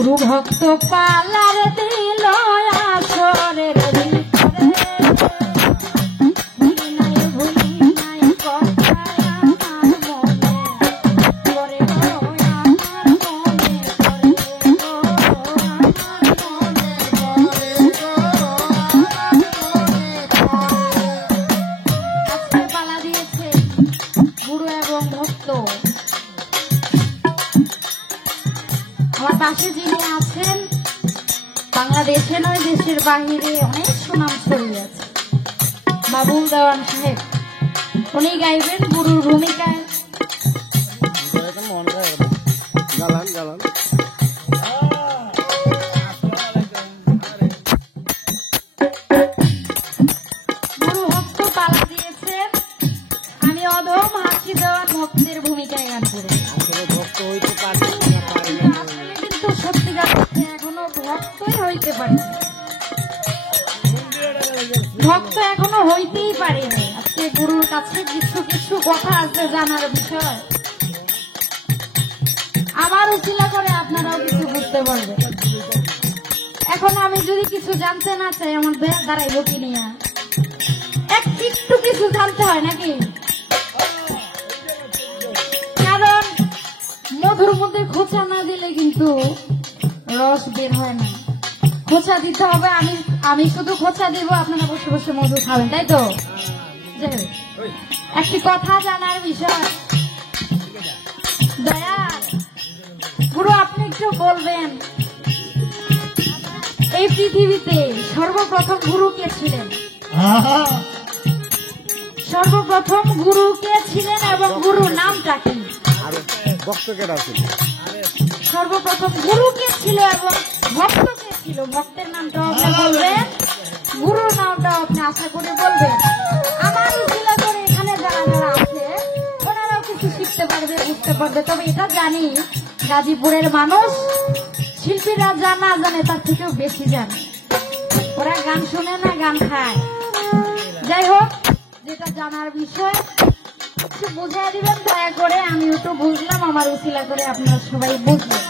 গুরু ভক্ত পালার দিল আসরের পাশে যিনি আছেন বাংলাদেশে নয় দেশের বাহিরে অনেক সুনাম ছড়িয়ে আছে বাবুল দেওয়ান সাহেব উনি গাইবেন গুরুর ভূমিকায় গুরু ভক্ত পালা দিয়েছেন আমি অধম হাসি দেওয়ান ভক্তের ভূমিকায় গান করে ভক্ত হইতে পারি ভক্ত এখনো হইতেই পারেনি আজকে গুরুর কাছে কিছু কিছু কথা আছে জানার বিষয় আমার উচিলা করে আপনারাও কিছু বুঝতে পারবেন এখন আমি যদি কিছু জানতে না চাই আমার বেশ দাঁড়াইব কি নিয়ে একটু কিছু জানতে হয় নাকি কারণ মধুর মধ্যে খোঁচা না দিলে কিন্তু রস বের হয় না খোঁচা দিতে হবে আমি শুধু খোঁচা দিব আপনারা বসে বসে মধু খাবেন তাই তো একটি কথা জানার বিষয় দয়া গুরু আপনি একটু বলবেন এই পৃথিবীতে সর্বপ্রথম গুরু কে ছিলেন সর্বপ্রথম গুরু কে ছিলেন এবং গুরু নামটা কি সর্বপ্রথম গুরু কে ছিল এবং ভক্ত কে ছিল ভক্তের নামটা আপনি বলবেন গুরুর নামটা আপনি আশা করে বলবেন আমার উচিলা করে এখানে যারা যারা আছে ওনারাও কিছু শিখতে পারবে বুঝতে পারবে তবে এটা জানি গাজীপুরের মানুষ শিল্পীরা যা না জানে তার থেকেও বেশি জানে ওরা গান শুনে না গান খায় যাই হোক যেটা জানার বিষয় একটু বুঝিয়ে দিবেন দয়া করে আমিও তো বুঝলাম আমার উচিলা করে আপনারা সবাই বুঝবেন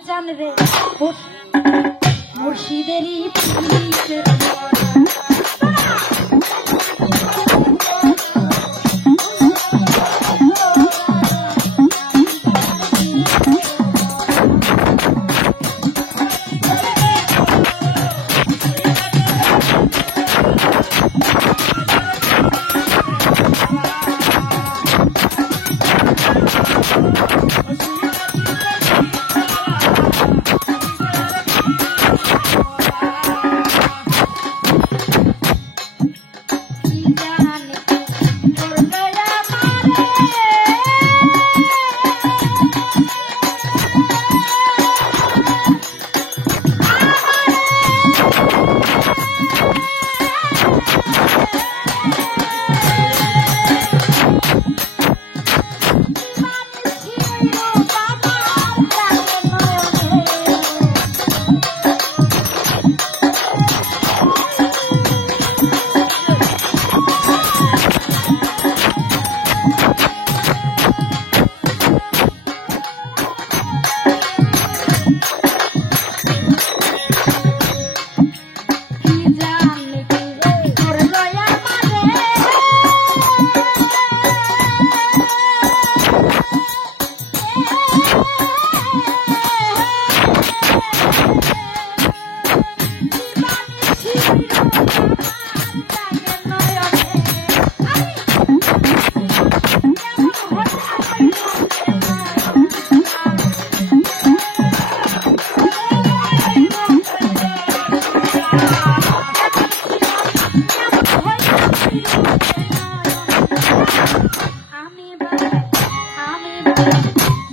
চান রে মুর্শিদেরই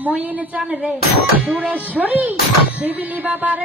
মইন চান রে সুরেশ্বরী শিবলি বাবার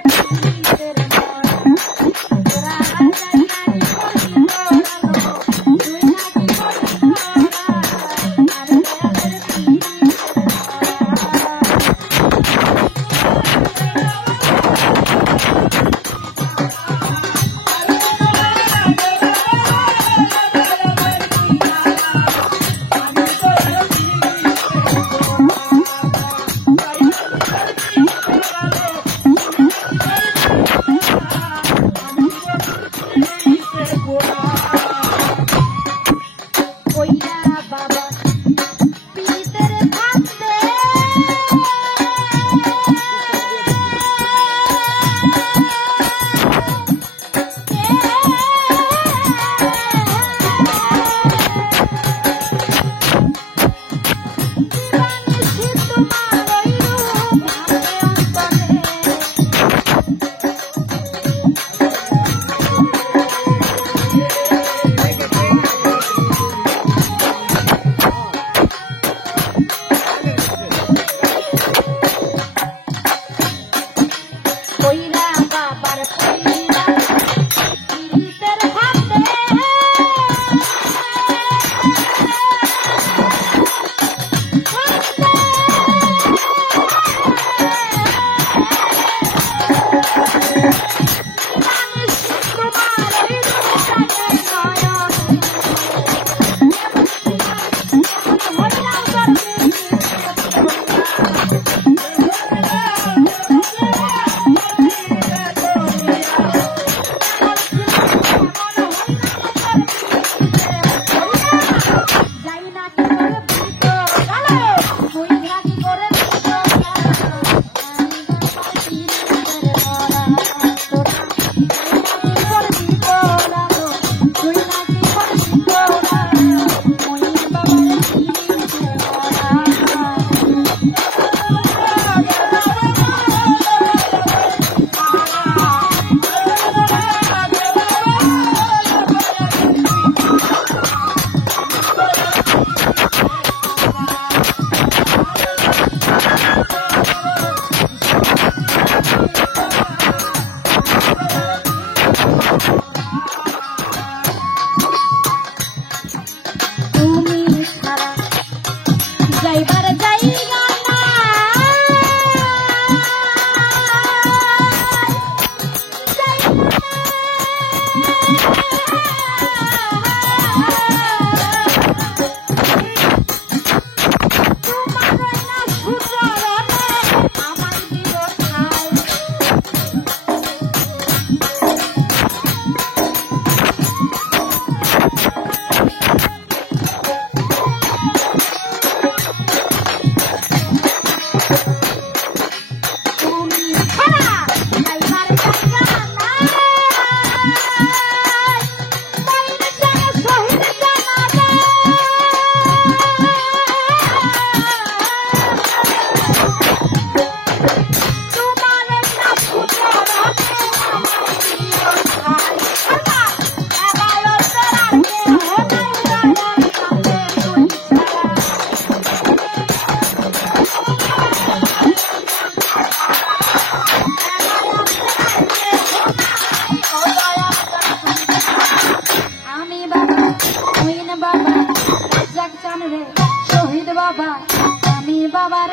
বাবা আমি বাবার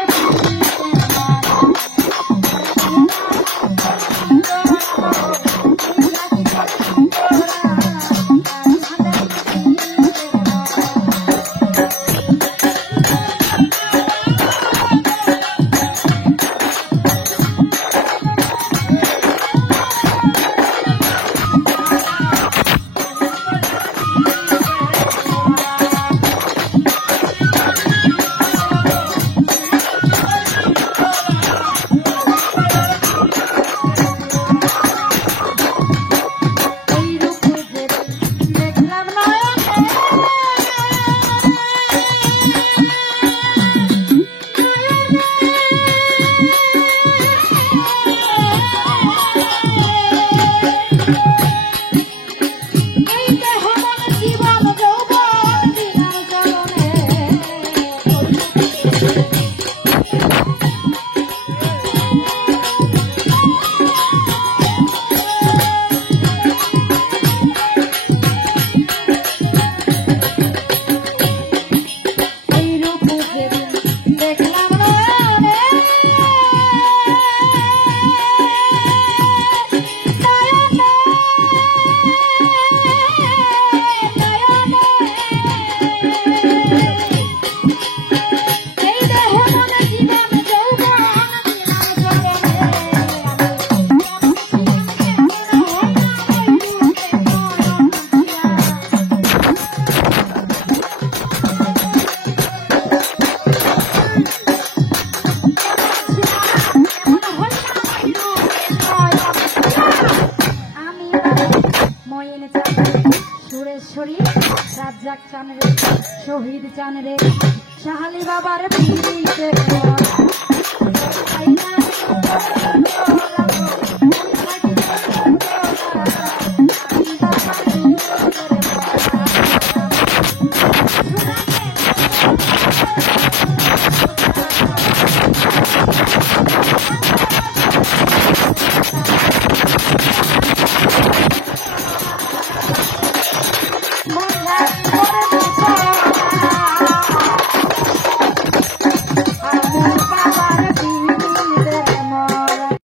সুরেশ্বরী রাজ্জাক চানরে শহীদ চানরে শাহালি বাবার